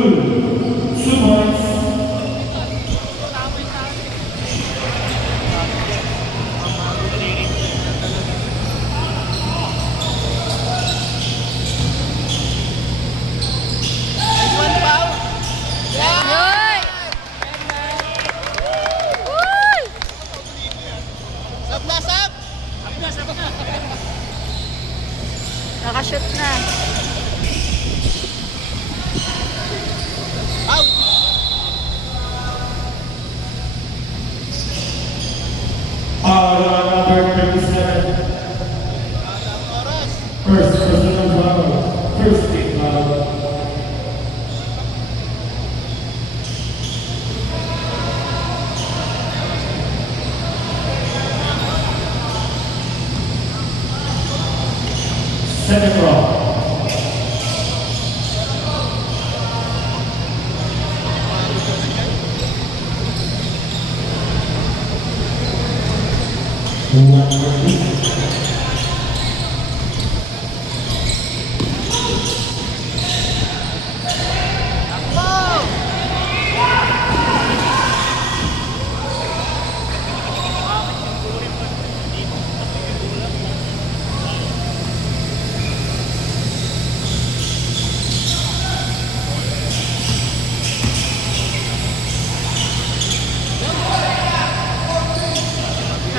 2 points. Nakashoot na. Out! Number 37. First personal foul. First big foul. Second row.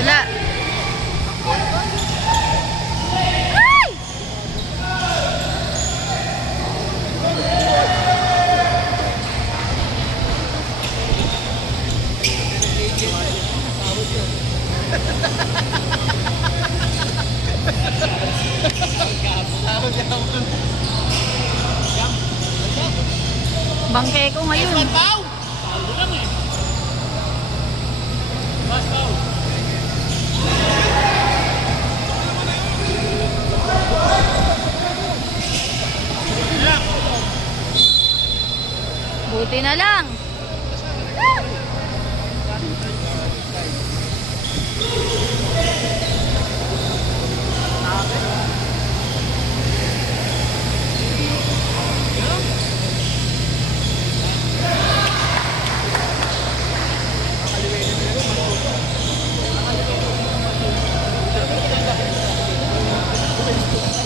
Wala. Ay! Bangke ko ngayon. Buti na lang.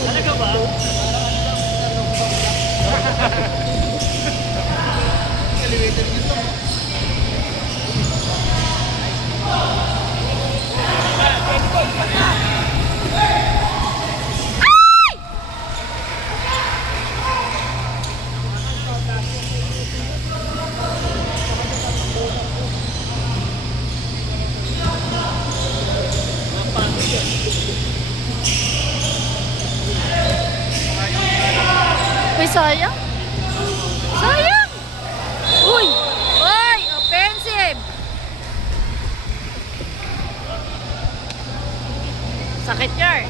Talaga ba? Elevator nito. Uy, sayang. Sayang. Uy. Uy, offensive. Sakit yar.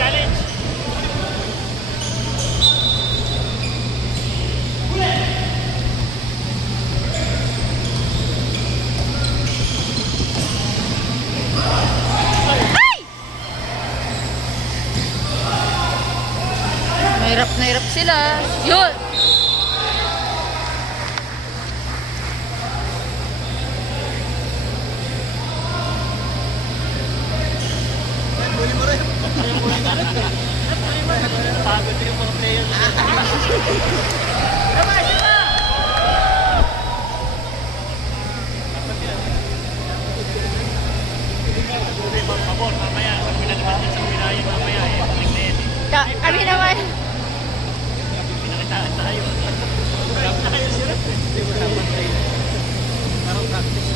Challenge! Mahirap na hirap sila. Yun. Huli mo rin. Pagod din yung mga player. Pabor, mamaya. Sa pinalipat sa wilayah mamaya. Kami naman. Pinakitaan tayo. Grab na kayo sila. Hindi mo dapat tayo. Parang practice.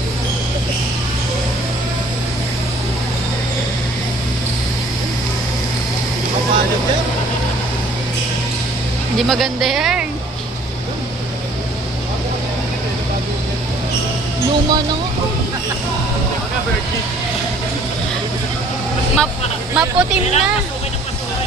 Papalag yan. Hindi maganda yan. Luma na nga. Maputim na. Pasungay ng pasungay.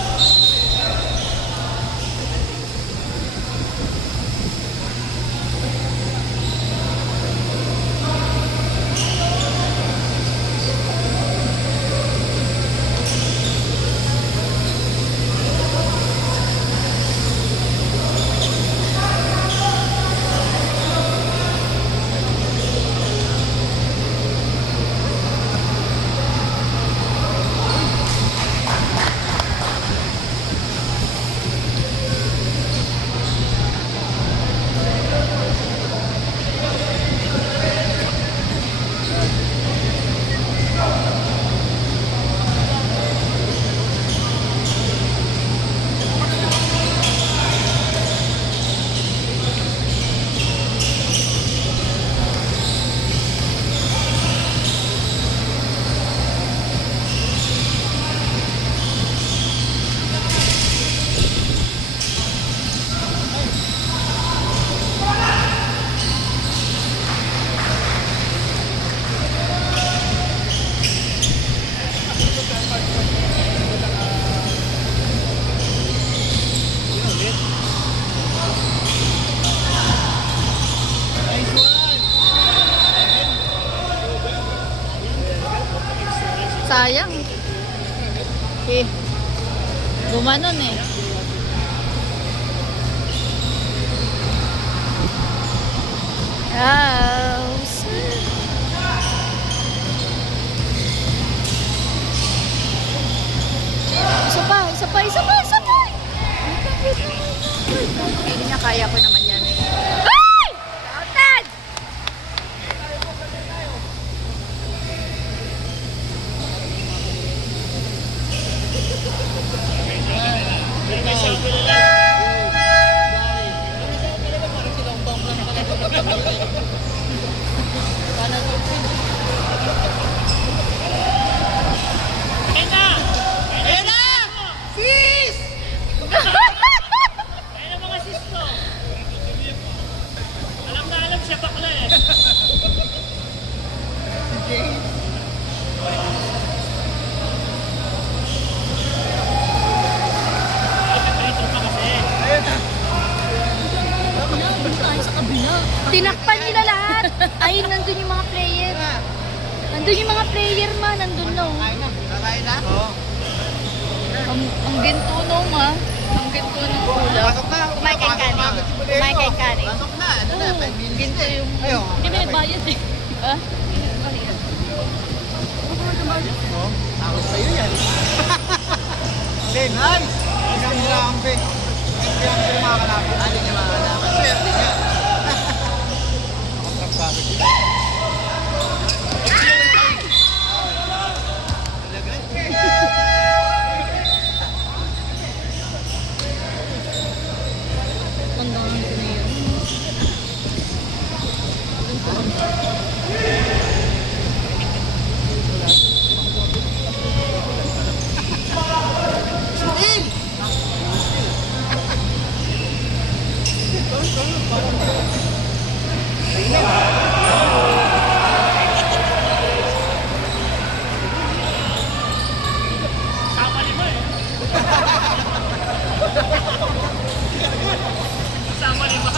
Sayang. Eh, gumanon eh. House. Isa pa, isa pa, isa pa, isa pa. Hindi niya, kaya ko naman yan. Ay! Outed! Pero may sample na lang. Ayun na! Ayun na! Sis! Ayun na mga sis ko. Alam na alam siya bakla eh. Ito pa kasi. Tinakpan nila lahat. Ay, nandun yung mga player. Nandun yung mga player ma. Nandun na. Oh. Kakain na? Oo. Ang ginto nung ha. Ang ginto ng ulo. Pasok na. Kumain kay Kani. Kumain kay Kani. Pasok na. Ano na? 5 minutes Ginto na. yung... Ayun. Hindi may bayad eh. Ha? Oh, takot sa'yo yan. Hindi, nice! Hanggang nilambe. Hindi niya makakalaban. Hindi niya makakalaban. Swerte niya. Contract bakit yun? Tandaan ko na yun. Sama lima eh. Sama lima.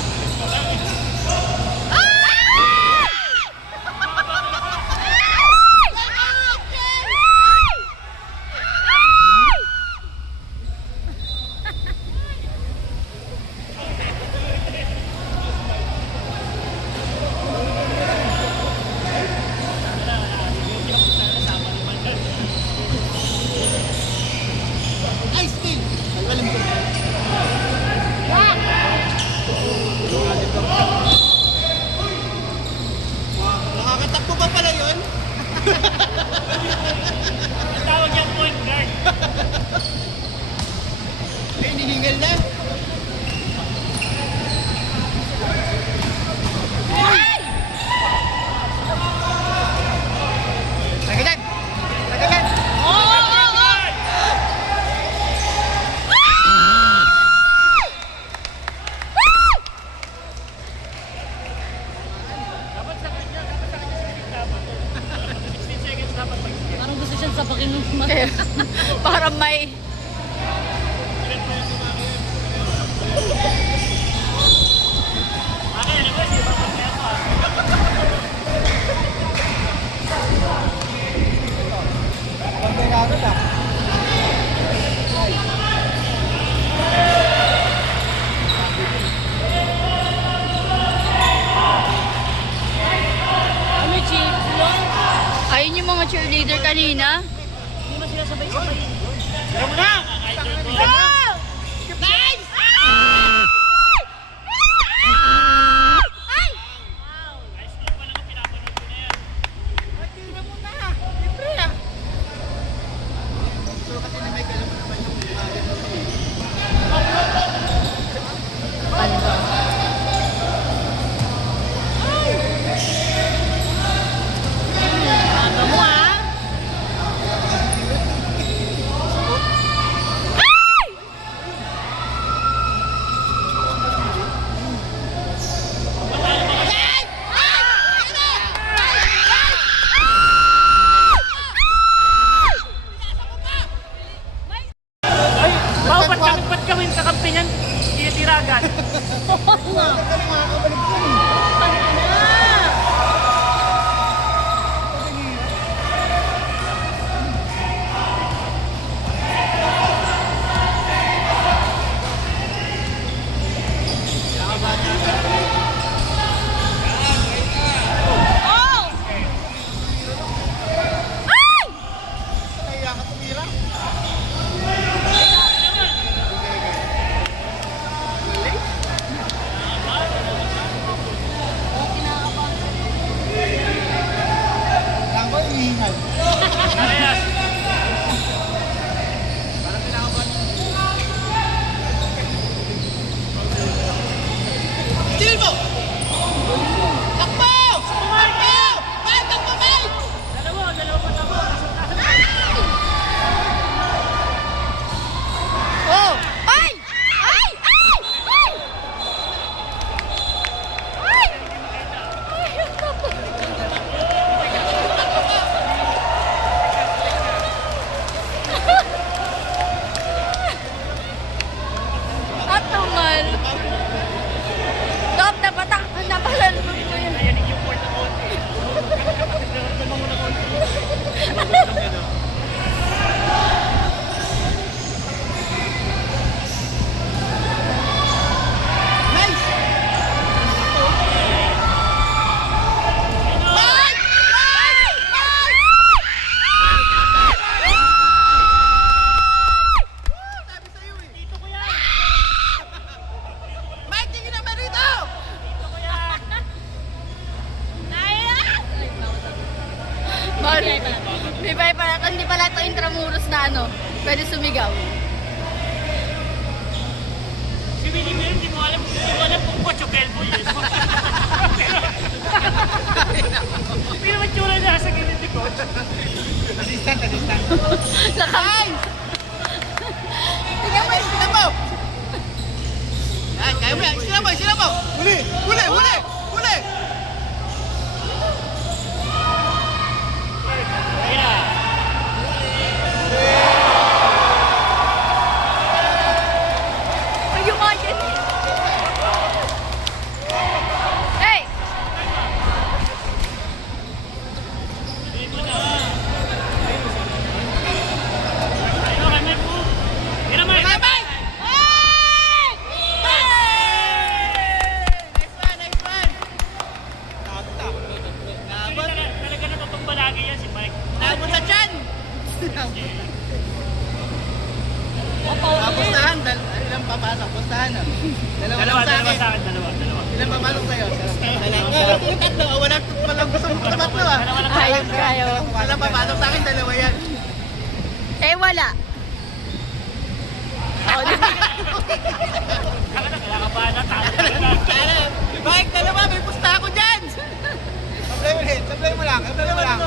Ay, still! Alam ko. Nakakatakbo ba pala yun? Ang tawag yung point guard. Ay, nihingal na. Tagalan! Tagalan! Dapat sa kanya, dapat sa Para may... Akin, ano ba? Di ba kaya ko ah? Bantay ka agad ah. Ano, cheap lang? Ayun yung mga cheerleader kanina. Hindi mo sila sabay-sabay. Pero mo na! Nice! High school pa lang ang pinapanood ko na yan. Ay, tira mo na. Libre ah. So kasi na may alam mo naman yung Ano mo ah? Ay, wow, ba't kami kakampi niyan? Tinitiragan. kaya ka tumira. Lang ko ihingal. Parehas. Parang pinakaban. Silvo! Takbo! Takbo! Bay! Takbo, bay! Dalawa pa tabo. Oh! Ay! Ay! Ay! Ay! Ay! Ay! Ang kapal. At tumal. Top na patak. Napalalunod ko yun. Nayanig yung port na konti. Naramdaman mo na konti. Bagus lang yan ah. Nice! Bay! Bay! Sabi sa'yo eh. Dito ko yan! Mike, tingin naman rito! Dito ko yan! Bali. May bay pala. Hindi pala ito intramuros na ano. Pwede sumigaw. Si Willie Mel, hindi mo alam kung Coach o Kelbo yun. Pero matsura niya sa gilid ni Coach. Assistant, assistant. Nice! Tingnan mo, tingnan mo! Yan, kaya mo yan. Sila mo, sila mo! Huli! Huli! Huli! Huli! Kaya, Ay, yung mga yan. Hey! dito na. Ayun, kami po. Tira mo, Bye, bye! Hey! Nice one, nice one! Nakabot Talaga natutumba lagi yan si Mike. Nakabot sa tiyan! Pustahan, ilang papasok? Pustahan ah. Dalawa lang sa akin, dalawa. Ilang papasok sa'yo? Yung tatlo, wala palang gusto mo tatlo ah. Dalawa lang Ayaw, ayaw. Ilang papasok sa akin, dalawa yan. Eh, wala. Oh, di ba? Kaya ka ba na talo na? Mike, dalawa, may pusta ako dyan! Sablay ulit, sablay mo lang, sablay mo lang.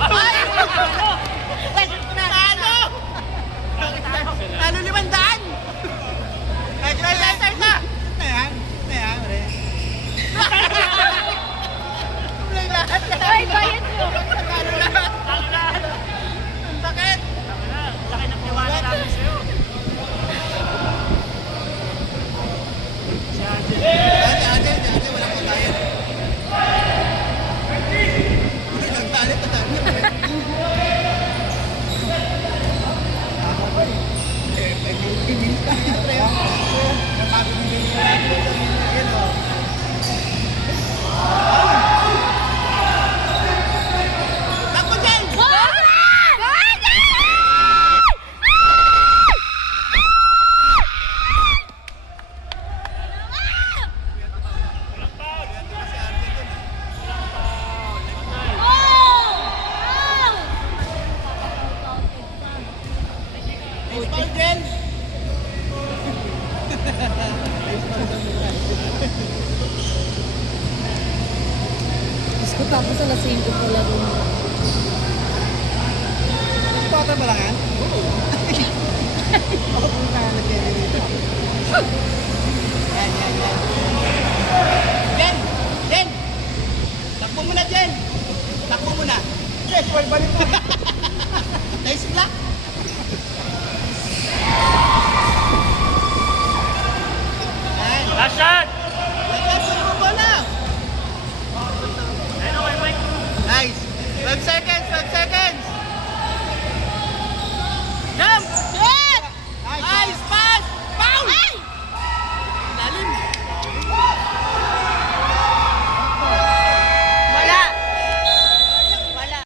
Ay! Talo! Talo 500! Ay, isa! Na yan, pre. Sablay lahat yan. Ay, bayad nyo. Talo lahat. Talo lahat. Ang sakit. puti. Jen! Diyos ko, tapos alas 5 pala doon. Bata ba lang yan? Oo. Ako punta na nag-carry dito. Yan. Jen! Jen! Takbo muna, Jen! Takbo muna. Yes, why balik mo? Nice luck! Yan. Last shot! Lagyan mo yung bola! Ayun ako, Mike. Nice! 12 seconds! 12 seconds! Jump! Shit! Nice pass! Foul! Ay! Lalim! Wala. Wala.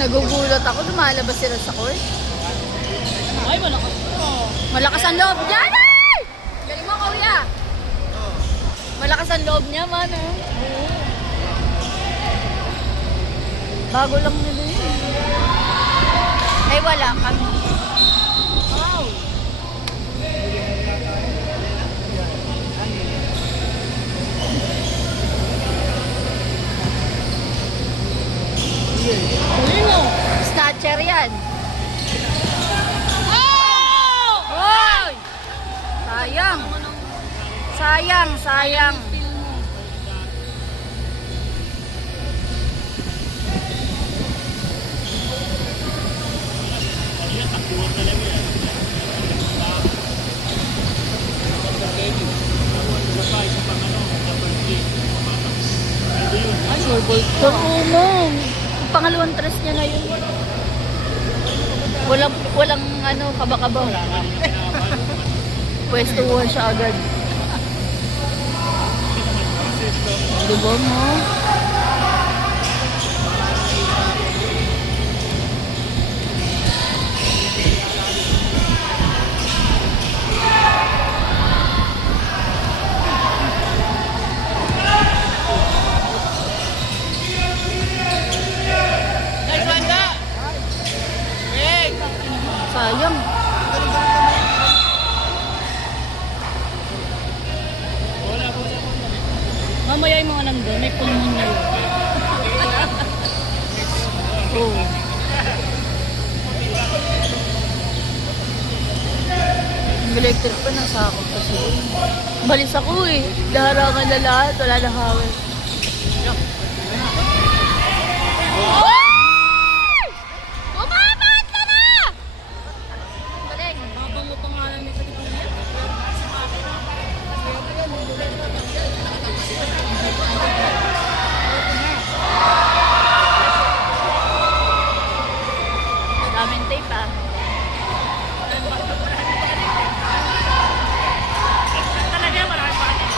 Nagugulat ako, lumalabas sila sa court. Ay, malakas. Malakas ang loob niya, Nay! Galing mo, kuya. Malakas ang loob niya, man. Oh. Bago lang nila yun. Ay, wala kami. Wow. Snatcher yan. Hoy! Sayang. Sayang. Ay, sure ball. Oo, ma'am. Yung pangalawang tres niya na yun. Walang kaba-kaba. Pwestuhan siya agad. Diba mo? Nice one, da! Big! Sayang. Mamaya yung mga nandun, may pulmon na yun. Oo. Yung electric pa, nasakot kasi. Balis ako eh. Laharangan na lahat, wala na hawin. Oy! Bumabat ka na! Galing. Habang mo pangalan ni Katipulia. Daming tape ah. Talaga, marami pa rin.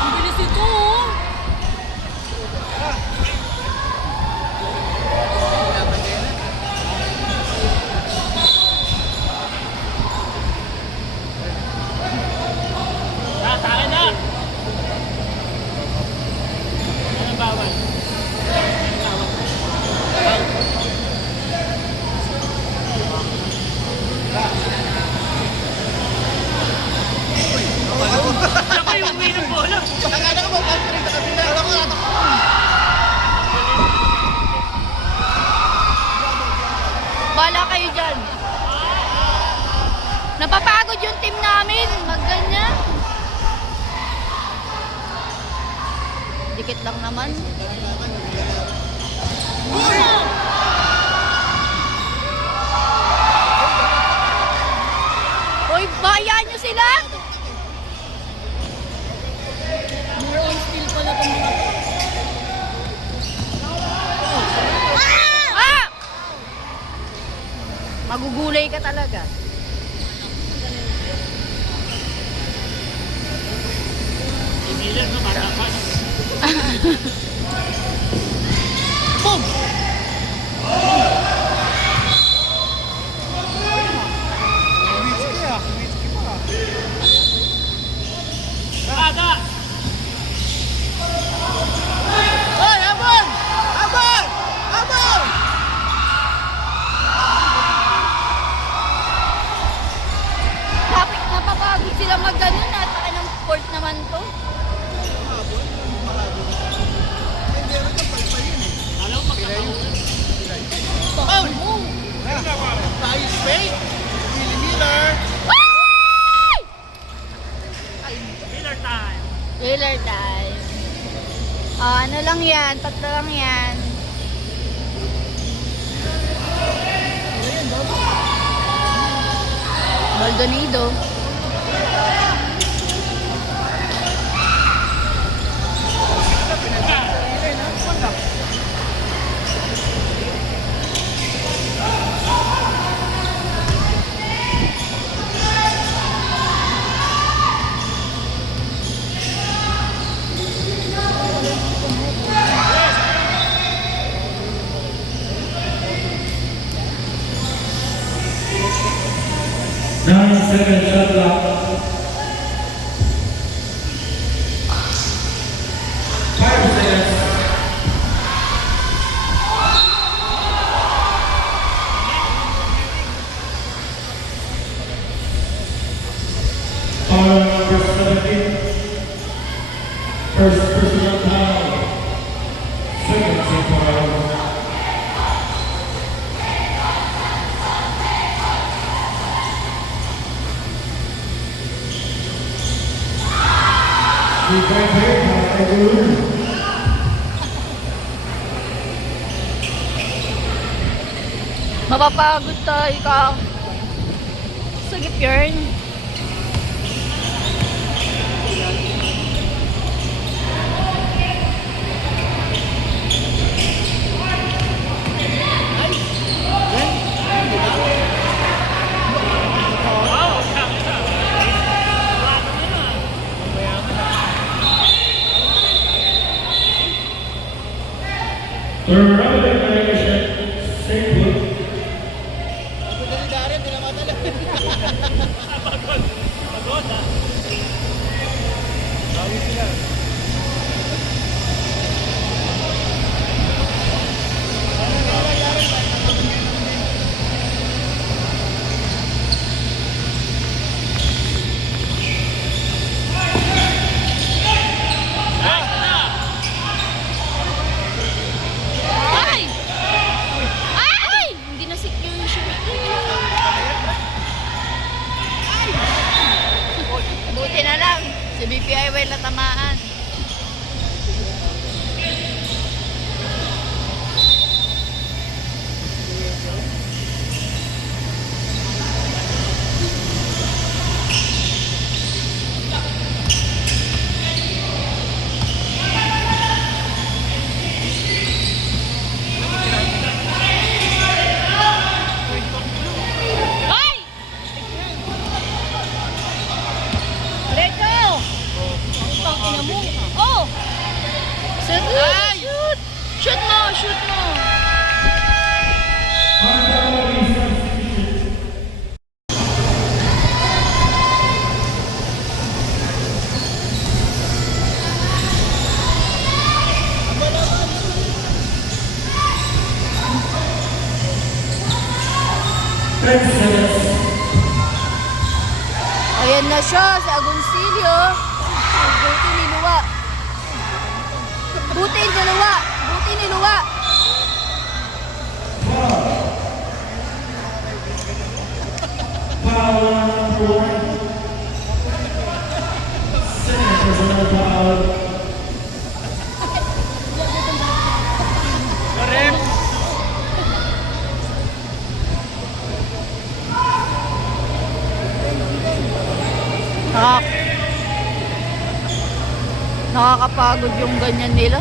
Ang bilis ito oh. Sa akin na! Anong bawal? Ako yung uwi ng bola. Nakakala ko ba? Pag-trade sa kabila. Wala ko natakot. Bala kayo dyan. Napapagod yung team namin. Magganyan. Dikit lang naman. Hoy, bayaan nyo sila! More on steel pala itong mga to. Ah! Magugulay ka talaga. Imilan na matapas. Boom! Whiskey ah. Whiskey pa. Trailer time. Ano lang yan? 3 lang yan. Maldonado. Nine-second shot clock. 5 seconds. Foul number 17. First personal foul. Second team foul. Mapapagod tayo ka. Sagip yarn. Third round elimination. Same put. Dali Darren, hindi na madala. Pagod ah. Bawi sila. Ay! Ay! Hindi na secure yung shoot. Buti na lang. Si BPI well natamaan. Ay! Leto! Ang ina mo. Oh! Ay! Shoot! Shoot mo! Shoot mo! Ayan na siya, si Agoncillo. Buti niluwa. Buti niluwa. Buti niluwa. Foul number 1. Second personal foul. Correct. Nakakapagod yung ganyan nila.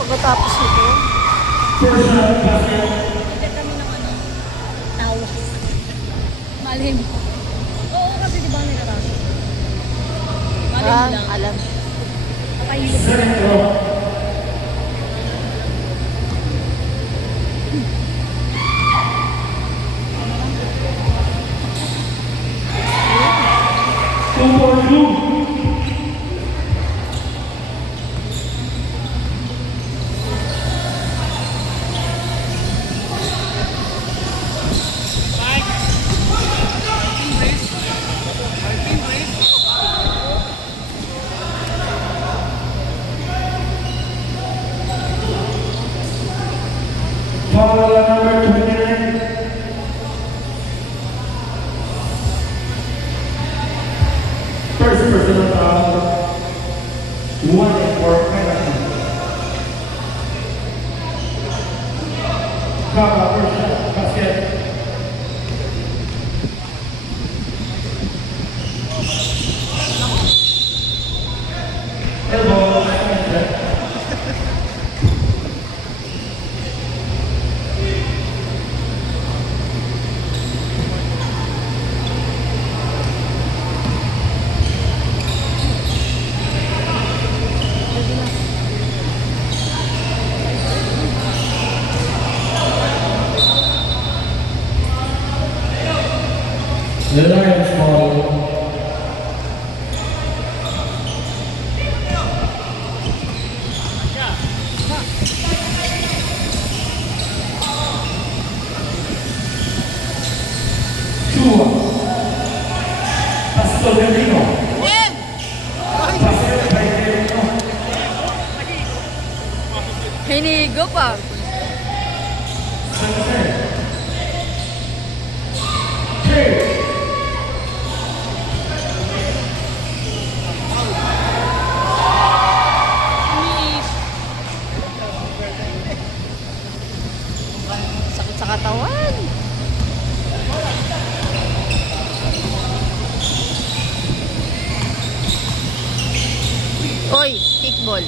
Pagkatapos ito, First shot basket. Malin. Oo, kasi di ba nilaraso? Malin lang. alam. Patahilip. Second throw. Two for two. Baba, first shot, basket. Elbow, second set. The Lions ball. Tua. Pastor Delino. Pastor Delino. Hinigo pa. Sunset. Three. Sakit sa katawan. Oy, kickball.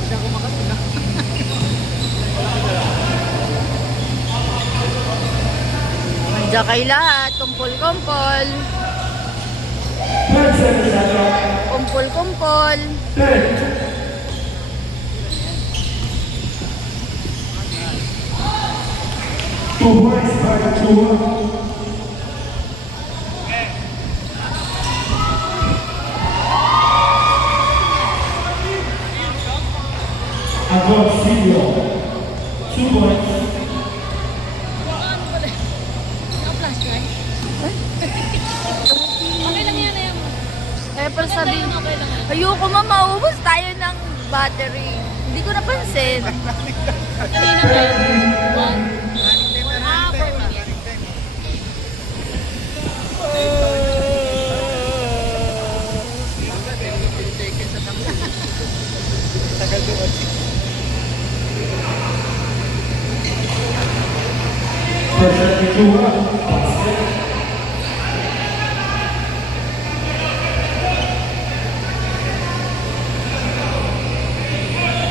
Siya kumakati na. Nandiyan kayo lahat. Kumpol-kumpol. Third set shot clock. Kumpol-kumpol. 10. Two points by Tua. Agoncillo. 2 points. Naka-flash drive. Okay lang yan, ayaw mo. Eh, pero sabi, Okay lang yan. ayoko maubos tayo ng battery. Hindi ko napansin. Kanina ba yun? One. Ah, 4 minutes. Tagal doon. First shot by Tua. Basket.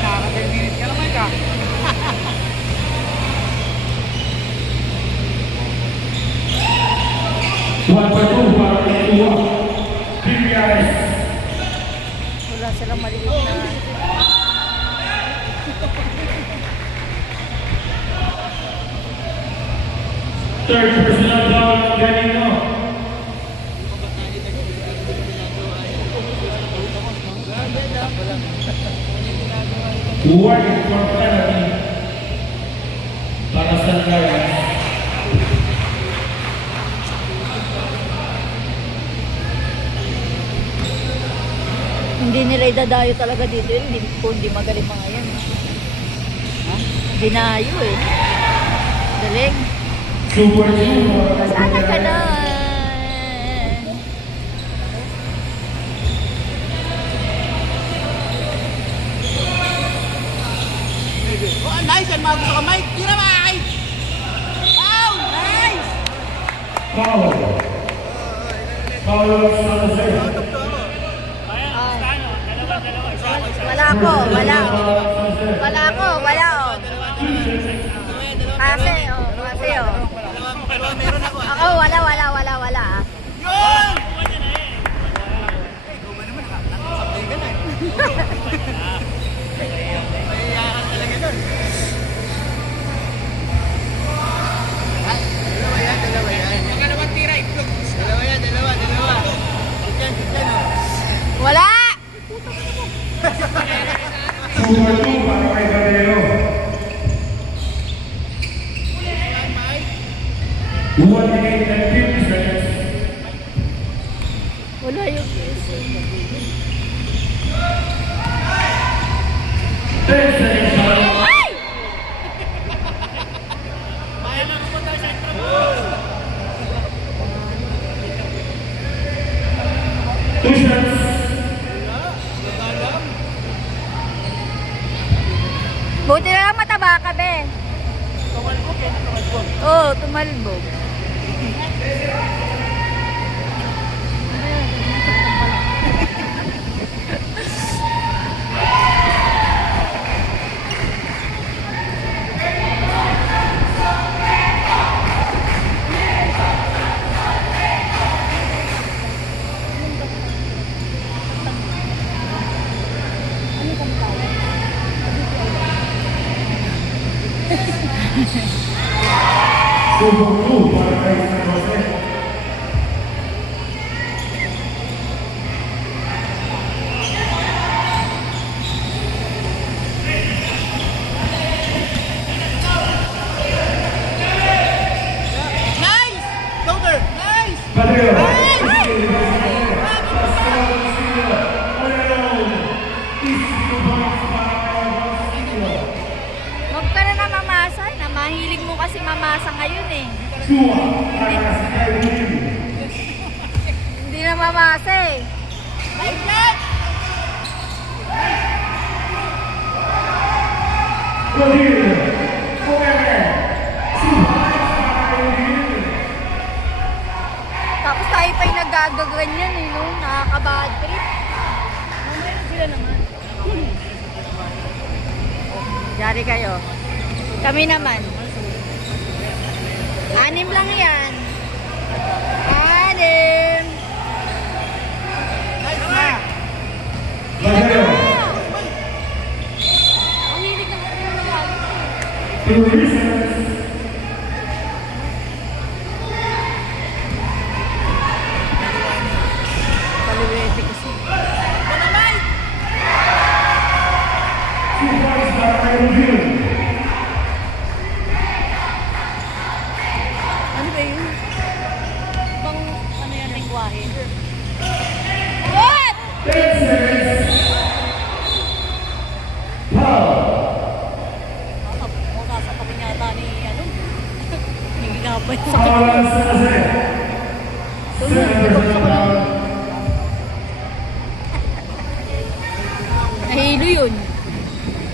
Nakaka-10 minutes ka naman ka. One by two para kay Tua. PBIS. Wala silang maliit na. Third personal foul, Ganino. One for penalty para sa Lions. Hindi nila idadayo talaga dito yun. Hindi magaling mga yan. Ha? Dinayo eh. Galing. Super two para Sana ka sa na. Oh, nice! Ang magusto ka, Mike! Tira, Mike! Wow! Nice! foul. Foul of San Jose. Wala ako. Wala ako. Kasi, Meron ako. Ako, wala. Ah. Yun! Ikaw ba naman? Nakasabay ka na eh. Mahihayakan talaga nun. Ay, dalawa yan. Pangalawang tira, itlog. Dalawa. Dyan, oh. Wala! Super two para kay Valero. 1 minute and 50 seconds. Wala yung kiss. 10 seconds shot. Ay! Two shots. Oo, tumalbog. Ano kang tawag? Subo 2 para kay San Jose. Nice! Counter! Nice! Padeo. Huwag ka na mamasa. Mahilig mo kasi mamasa ngayon eh. Hindi na mamasa eh. Tapos tayo pa yung nagagaganyan eh, no? Nakaka-bad trip. Meron sila naman. Yari kayo. Kami naman. 6 lang yan. 6. Nice na! Padeo. Ang hilig ng mga nagalit. Luis. Paliwete kasi. Ano ba yun? Bang ano yan, lingwahe? What? Mukha sa kami yata ni ano? Nagigabay sa Paula San Jose. Senators of Power. Nahilo yun.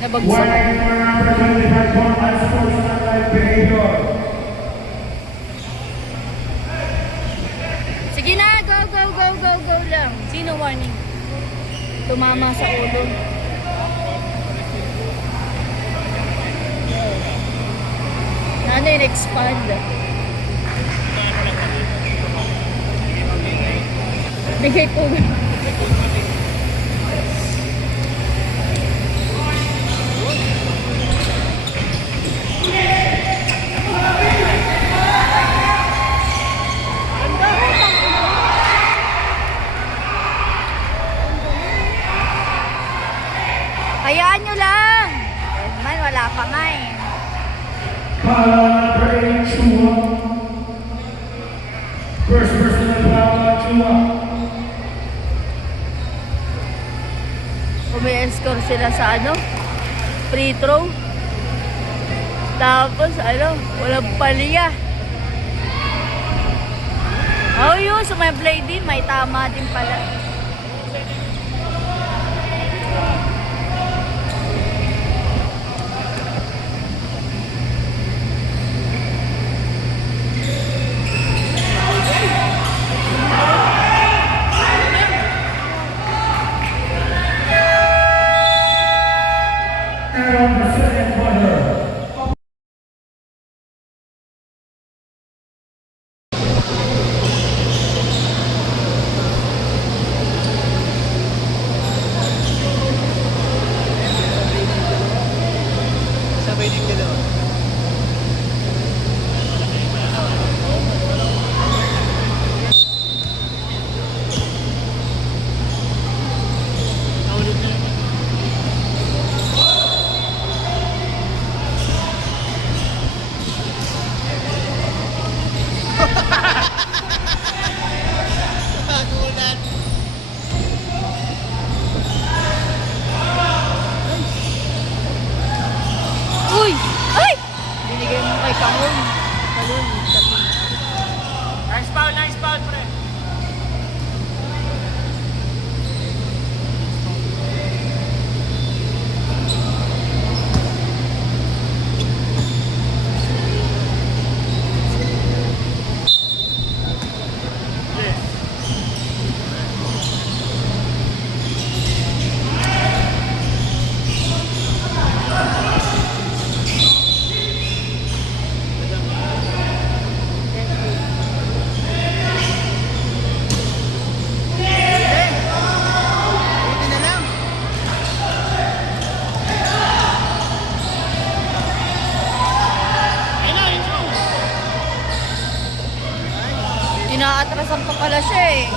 Nabagsak. Wide number 25 Bonfire Sports Satellite Behavior. Sige na, go, go, go, go, go lang. Sino warning? Tumama sa ulo. Ano yung expand? Bigay po. Hayaan nyo lang. Man, wala pa nga eh. Paula number 8 Chua. First personal Paula Chua. Umi-score sila sa ano? Free throw. Tapos ano? Walang paliya. Oh, yun. Sumablay din. May tama din pala. And on the second quarter. Sabay din dalawa. Naulit na. Nagulat. Uy! Ay! Binigay mo kay Kahon. Talon. Nice foul, pre. Inaatrasan pa pala siya eh.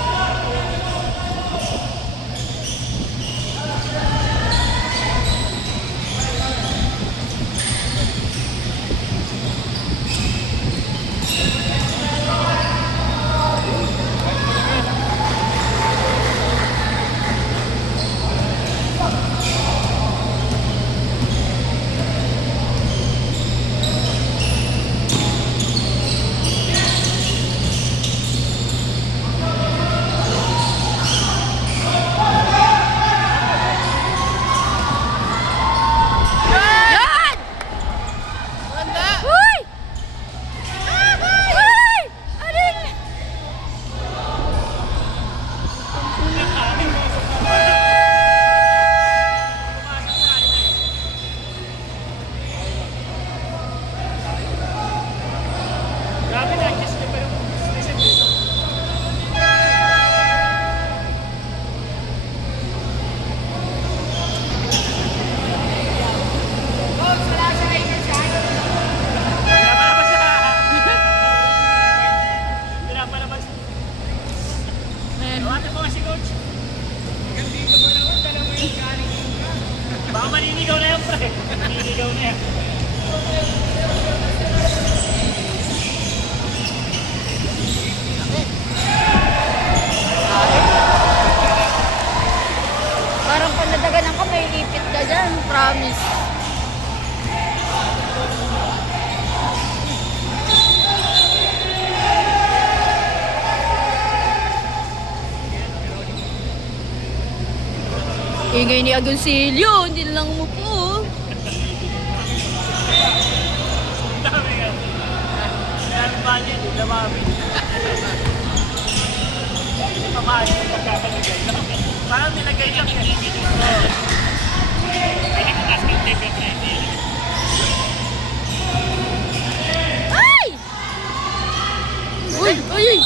Yan! Uy! Uy! Aling! Grabe na, kiss niyo pa yung station dito. Pinapalabas siya. Pinapalabas. Tawagin mo nga si Coach. Dito mo naman, dalawa yung galing. Baka maninigaw na yan, pre. Maninigaw na yan. Parang pag nadaganan ka, may ipit ka dyan. Promise. Ingay ni Agoncillo, hindi na lang umupo. Dami nga. Dami ba niya? Dami. Pamahay yung pagkakalagay. Parang nilagay lang yan. Pinakatas ng tape yung ready. Ay! Uy! Uy! Uy!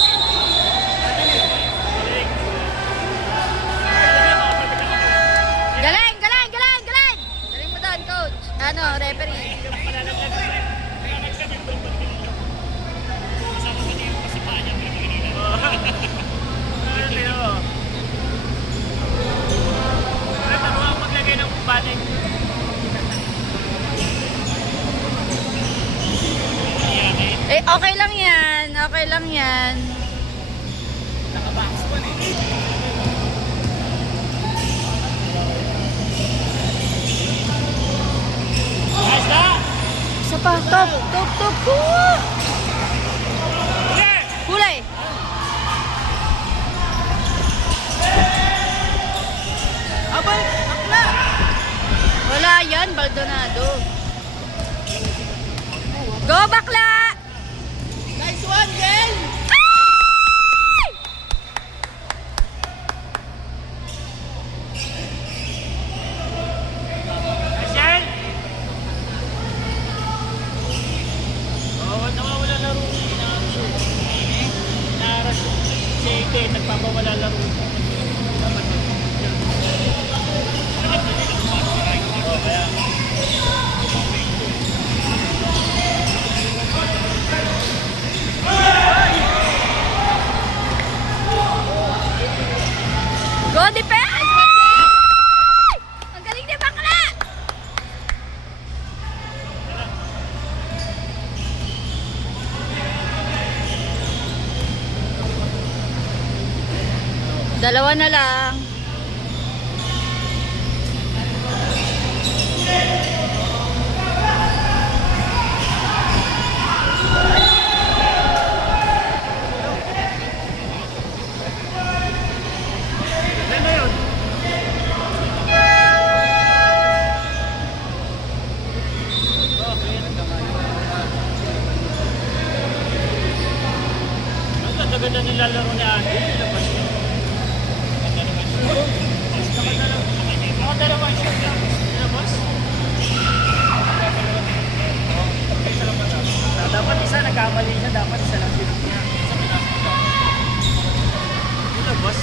Galing! Galing! Galing! Galing! Galing mo doon, coach. Ano, referee. Ano maglagay ng banig? Eh, okay lang yan. Okay lang yan. Ayos na! Isa pa. Top! Top! Top! Huli! Abay, akla! Wala yan, Baldonado. Go, bakla! Nice one, girl! Ay! Michelle! Nawawala laro niya. Naaras si Ate, nagpapawala laro. Go, defense! Ay! Ang galing ni bakla! Dalawa na lang. Ano yun? Ang ganda-ganda nilalaro ni Andy. Labas niya. Nakadalawa siya. Labas. Dapat isa nagkamali siya. Dapat isa lang sinunod niya. Isa pinasok siya. Labas.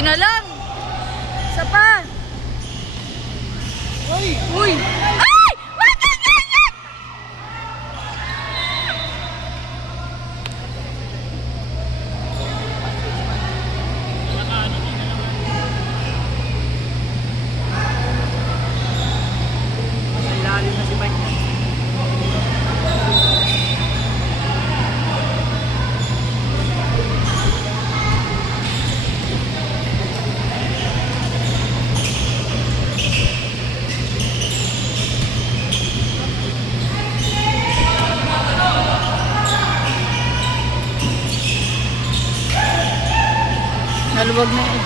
Buti na lang. Isa pa. Uy! Uy! Ay! Wag ka ganyan! Ilalim na si Mike. Naluwag na eh.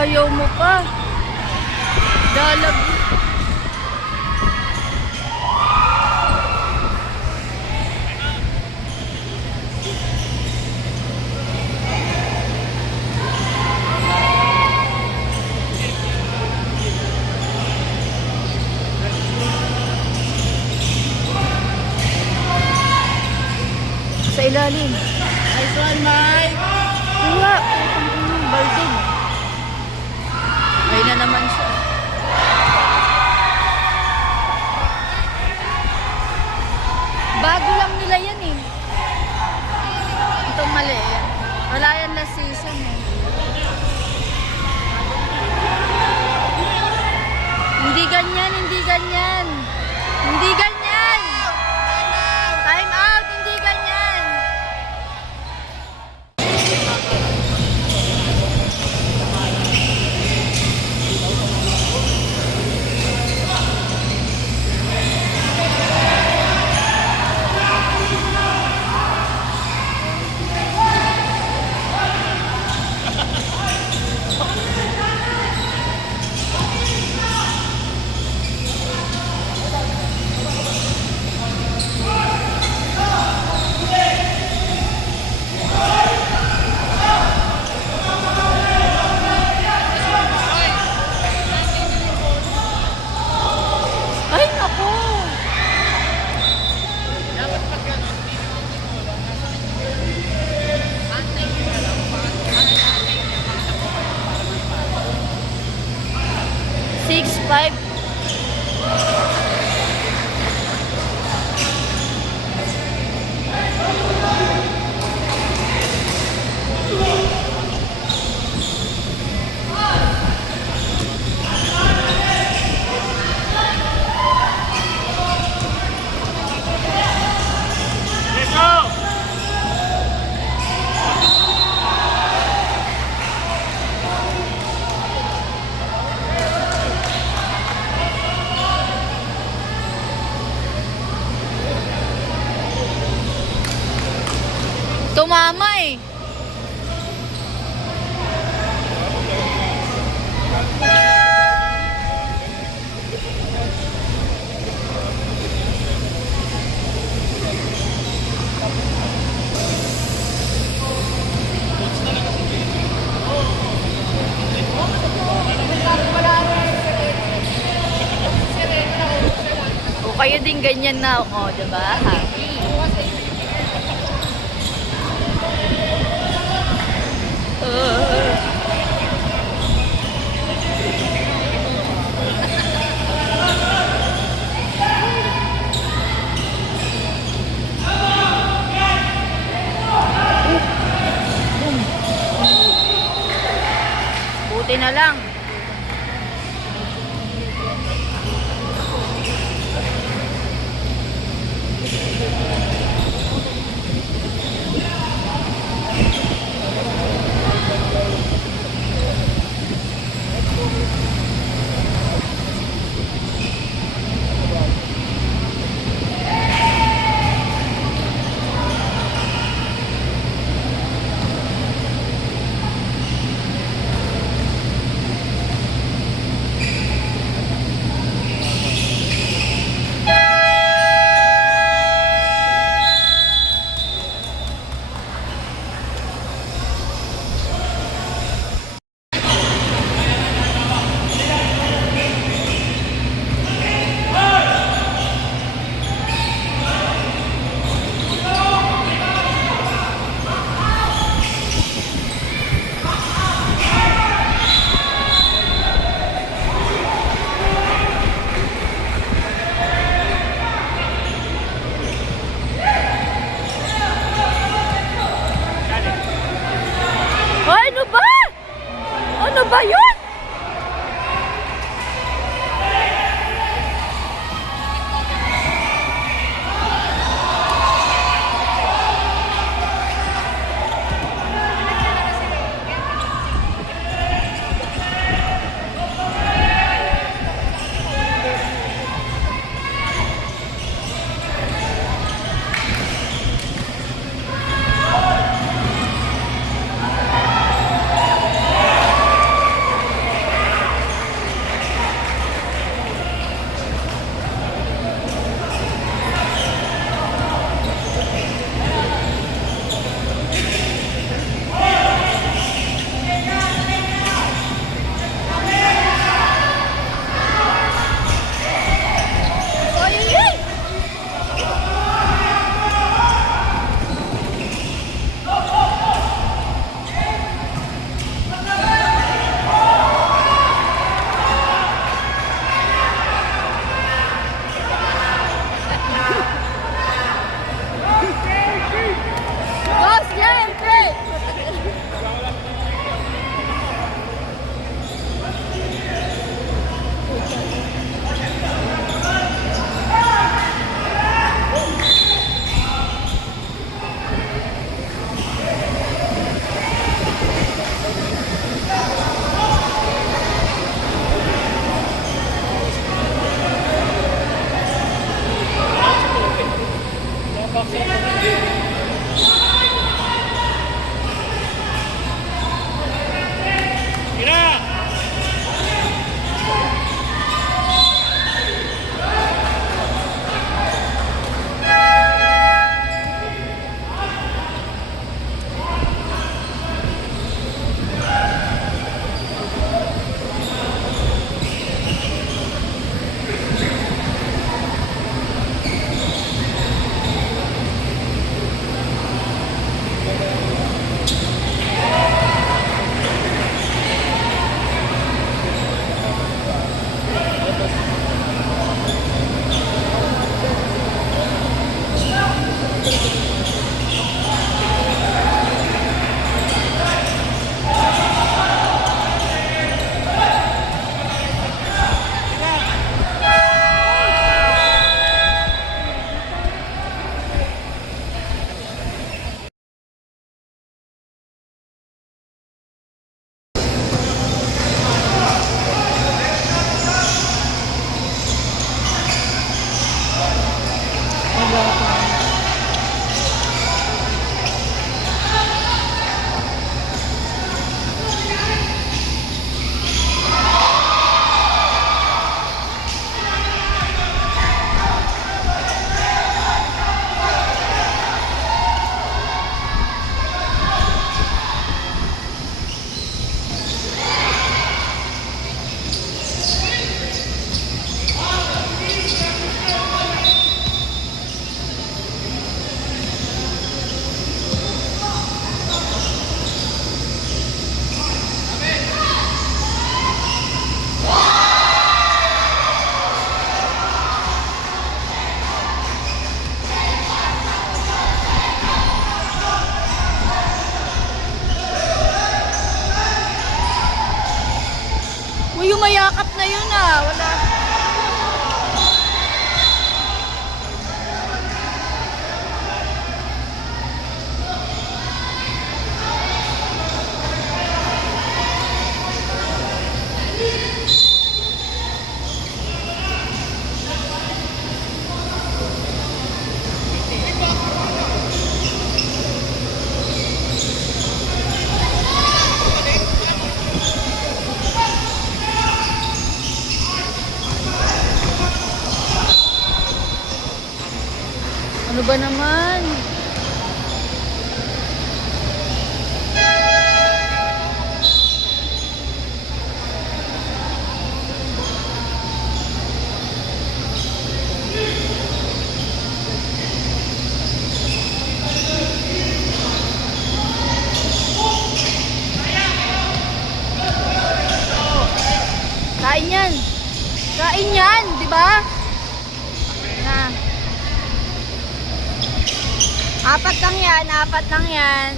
Ayaw mo pa. Dalag. Sa ilalim. Nice one, Mike! Kuha. Balding. Ayun na naman siya. Bago lang nila yan eh. Itong mali eh. Wala yan last season eh. Hindi ganyan, hindi ganyan. Hindi ganyan. Time out, hindi ganyan. Ay, naku. Six, five. Let's go! Tumama eh. O kayo din ganyan na, o, diba? Happy. Buti na lang. Wala. Ano ba naman? Kain yan. Kain yan, di ba? Na. Apat lang yan, apat lang yan.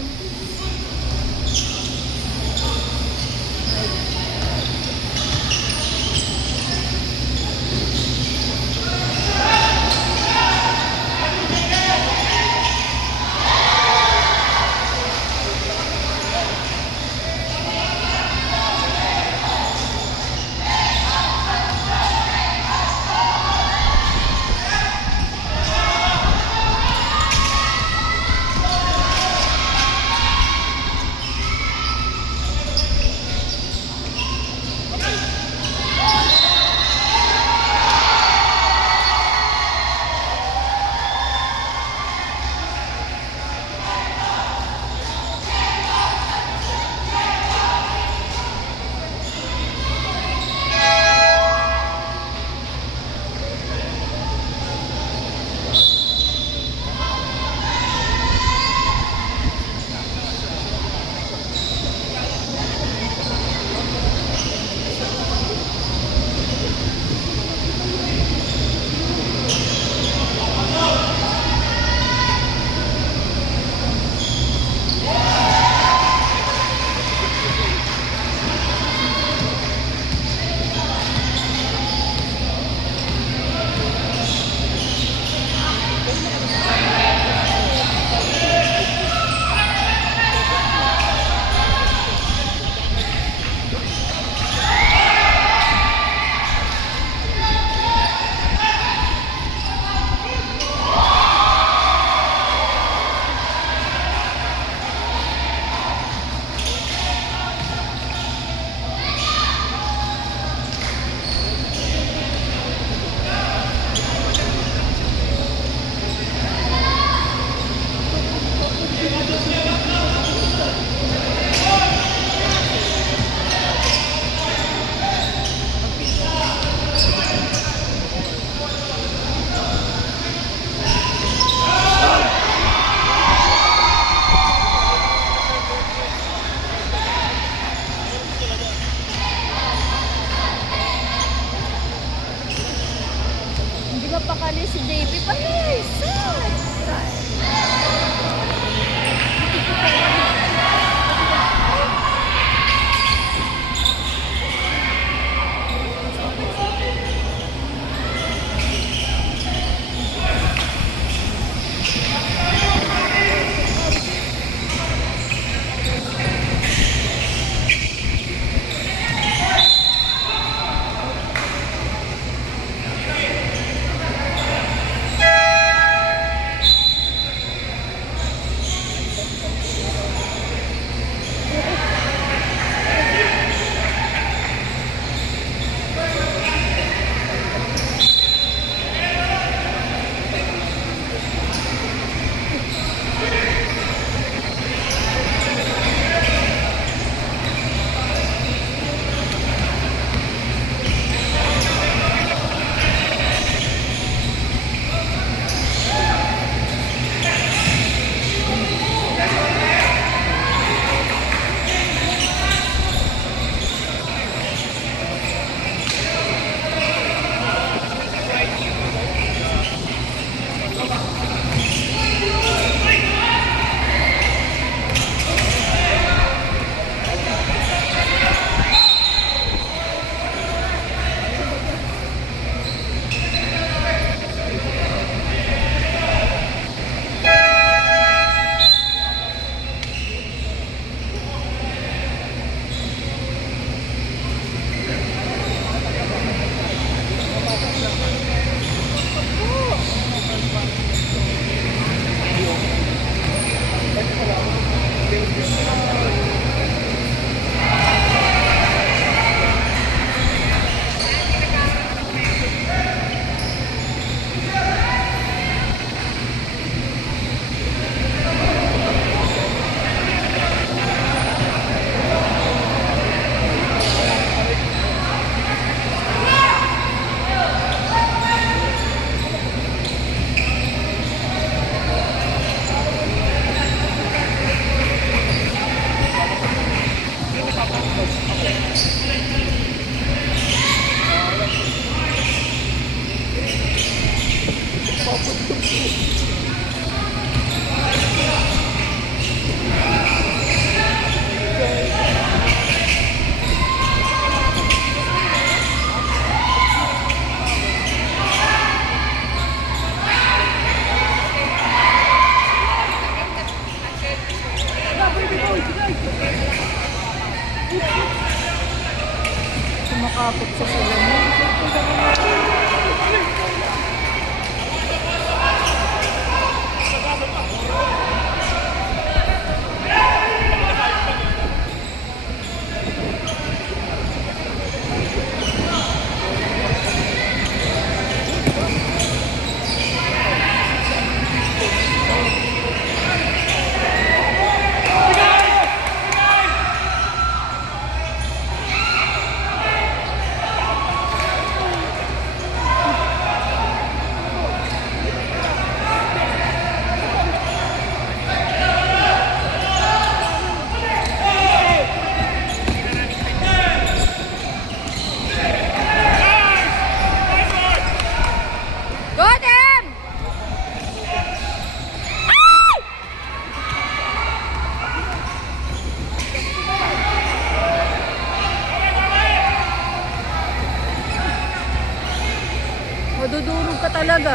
talaga.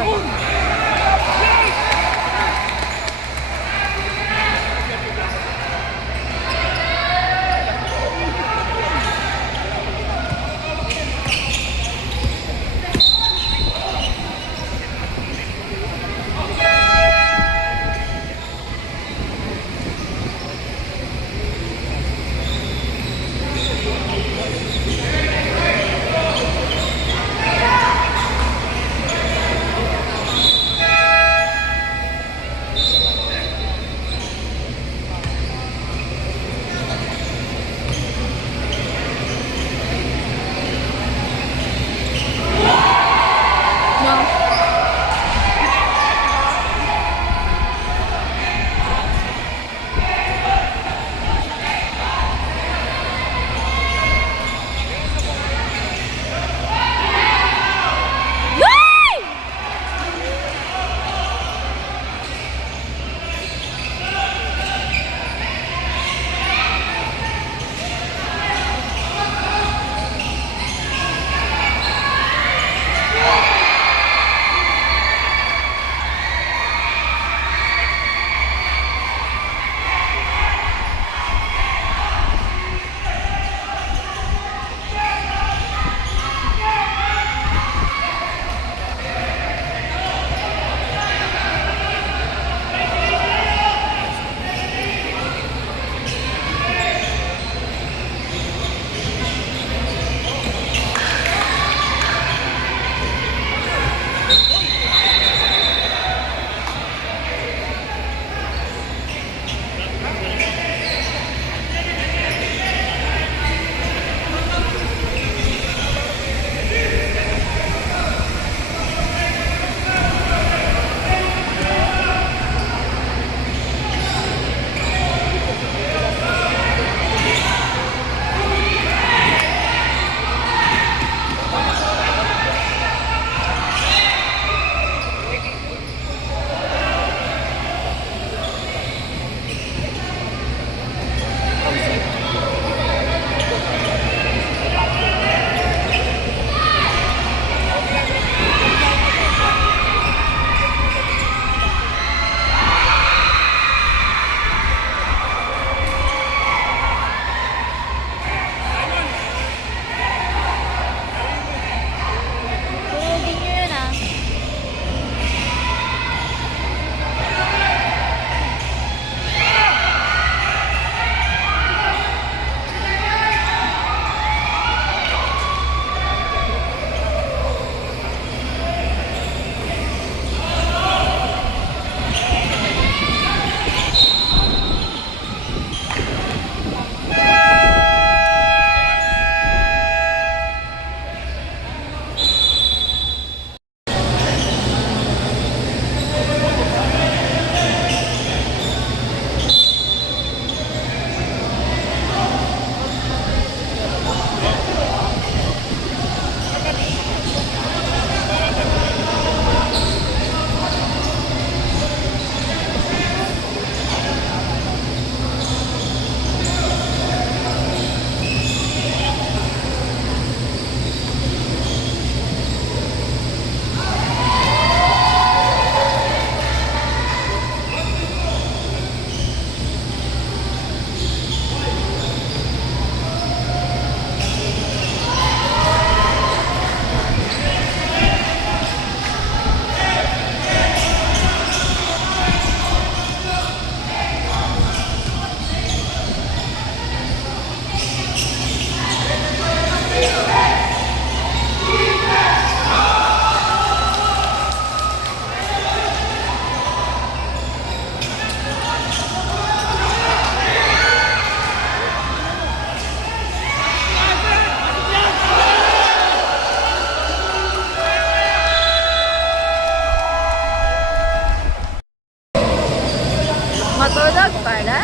Matulog pala.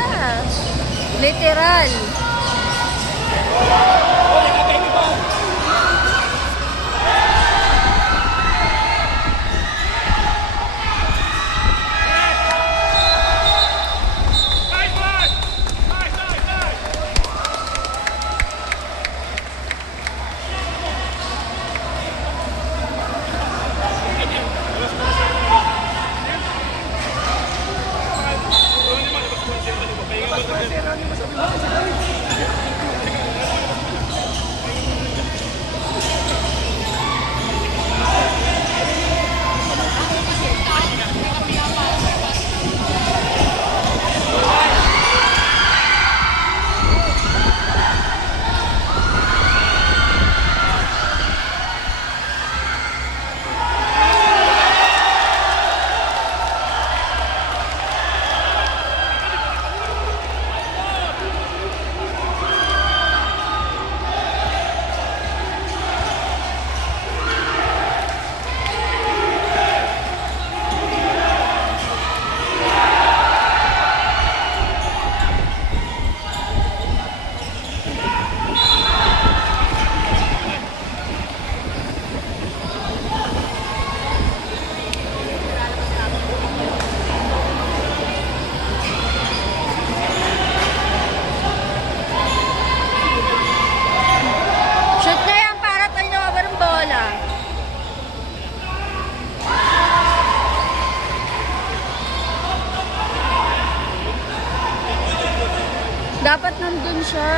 Literal. Dapat nandun siya.